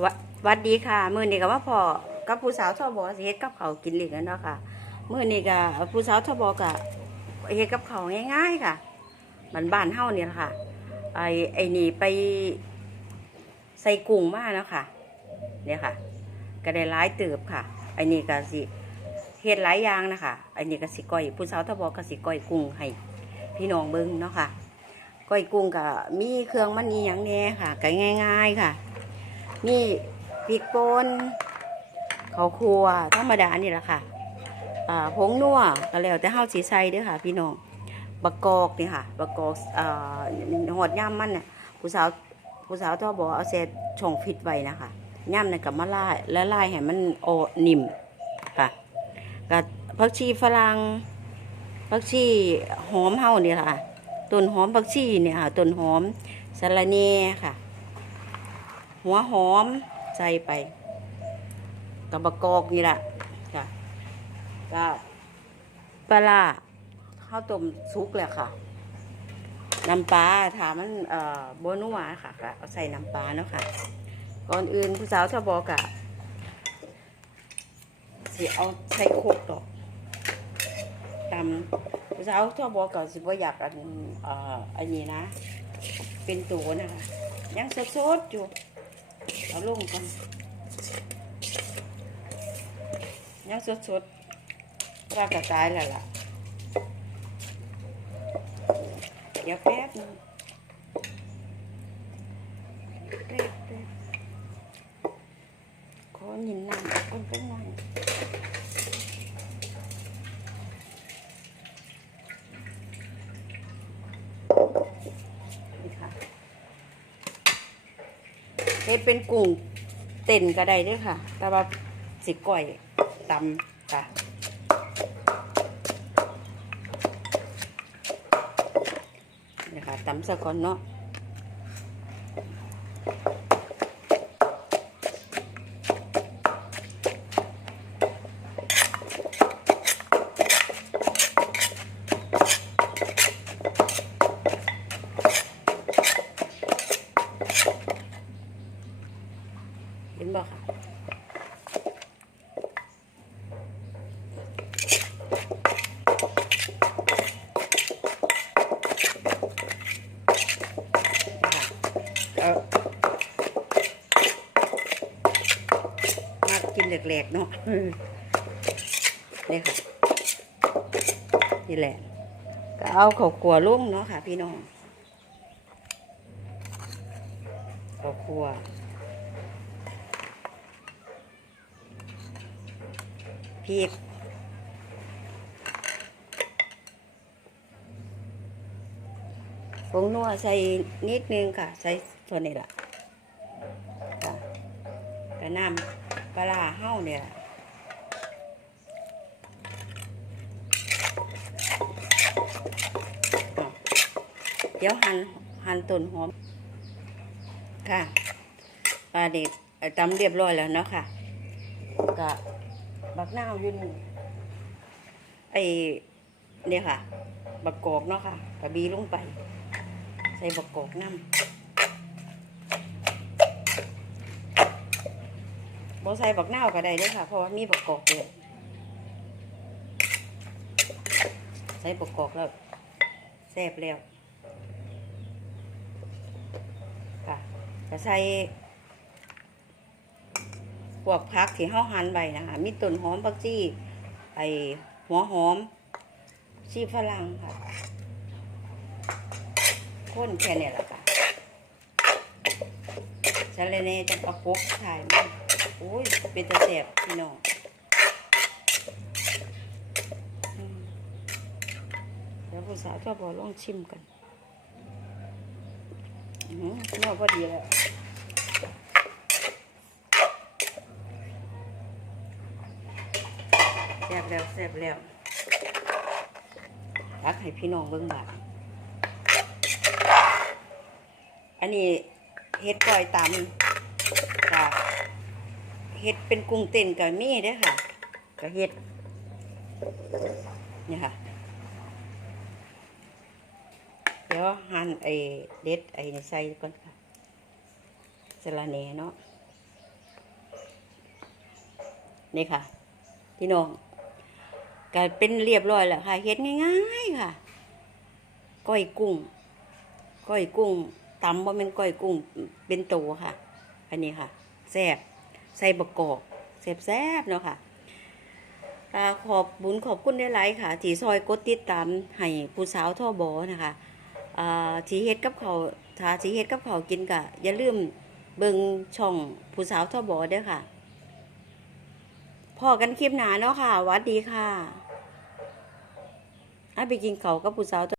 ววัดดีค่ะ มื้อนี้ก็มาพอกับผู้สาวทบสิเฮ็ดกับเขากินอีกแล้วเนาะค่ะมื้อนี้ก็ผู้สาวทบก็เฮ็ดกับเขาง่ายๆค่ะมันบ้านเฮาเนี่ล่ะค่ะ ไอ้ไอ้นี่ไปใส่กุ้งมาแล้วค่ะ เนี่ยค่ะ ก็ได้หลายเติบค่ะ ไอ้นี่ก็สิเฮ็ดหลายอย่างนะคะไอ้นี่ก็สิก้อยผู้สาวทบก็สิก้อยกุ้งให้พี่น้องเบิ่งเนาะค่ะก้อยกุ้งก็มีเครื่องมันอีหยังแน่ค่ะก็ง่าย ๆ ค่ะ มีพริกป่นข้าวคั่วธรรมดานี่แหละค่ะผงนัวก็แล้วแต่เฮาสิใส่เด้อค่ะ พี่น้องบักกอกนี่ค่ะบักกอกอหอดย่ามมันน่ะผู้สาวผู้สาวทอบอกเอาเศษช่องฟิตไว้นะคะย่ามนั่นกับมะลายและลายให้มันโอนิ่มค่ะกับผักชีฝรั่งผักชีหอมเฮานี่ล่ะต้นหอมผักชีเนี่ยค่ะต้นหอมสะระเนค่ะ หัวหอมใส่ไปกับบักอกนี่แหละค่ะก็ปลาข้าวต้มซุกแหละค่ะน้ำปลาถามมันเอ่อโบนัวค่ะก็เอาใส่น้ำปลาเนาะค่ะ ก่อนอื่นผู้สาวชาวบอกะสิเอาใส่โคกดอกตำผู้สาวชาวบอกะสิบ่อยากอันเอ่ออันนี้นะ เป็นตัวนะคะยังสดๆอยู่ เอาลงก่อนยังสดสดๆว่ากระตายแล้วล่ะ เดี๋ยวแป๊บนึงแป๊บแป๊บขอหยินน้ำก้นเป็นน้ำนี่ค่ะ เฮ็ดเป็นกุ้งเต้นก็ได้ด้วยค่ะ แต่ว่าสิก้อยตำค่ะนะคะตำซะก่อนเนาะ บ่ค่ะเอามากินแหลกๆเนาะนี่ค่ะ นี่แหละ ก็เอาข้าวคั่วลุ่งเนาะค่ะ พี่น้องข้าวคั่ว พริกผงนัวใส่นิดนึงค่ะ ใส่ส่วนนี้ล่ะค่ะกระน้ำปลาเฮ้าเนี่ยเดี๋ยวหั่นหั่นต้นหอม ค่ะปลาเด็กตำเรียบร้อยแล้วเนาะค่ะกะ บักนาวอยืนไอเนี่ยค่ะ บักกอกเนาะค่ะกระบีลงไป ใส่บักกอกน้ำบ่ใส่บักนาวก็ได้เด้วยค่ะ เพราะว่ามีบักกอกเลยใส่บักกอกแล้วแซ่บแล้วค่ะก็ใส่ พวกผักที่เฮาหั่นไว้นะคะมีต้นหอมผักชีไอหัวหอมชีฝรั่งค่ะข้นแค่นี้แหละค่ะสะเลเน่จะประกบถ่ายมันโอ้ยเป็นตะแสบพี่น้องเดี๋ยวผู้สาวชอบบอลองชิมกันอืมเนื้อพอดีแล้ว ซ่บแล้วแซ่บแล้วรักให้พี่น้องเบิ่งบาอันนี้เฮ็ดก้อยตำค่ะเฮ็ดเป็นกุ้งเต้นกับมีเด้อค่ะก็เฮ็ดนี่ค่ะ เดี๋ยวหั่นไอ้เด็ดไอ้ใส่ก่อนค่ะสะระแหน่เนาะนี่ค่ะ พี่น้อง ก็เป็นเรียบร้อยแล้วค่ะเฮ็ดง่ายๆค่ะ ก้อยกุ้ง ก้อยกุ้งตำว่าเป็นก้อยกุ้งเป็นโตค่ะ อันนี้ค่ะแซ่บใส่บะกอกแซ่บแซ่บๆเนาะค่ะขอบบุญขอบคุณได้หลายค่ะที่ซอยกดติดตามให้ผู้สาวท่อบอนะคะที่เฮ็ดกับเขาวถ้าที่เฮ็ดกับเขาวกินก็อย่าลืมเบิ่งช่องผู้สาวท่อบอเด้อค่ะ พอกันคลิปหนาเนาะค่ะวัดดีค่ะอะไปกินเขากับผู้สาว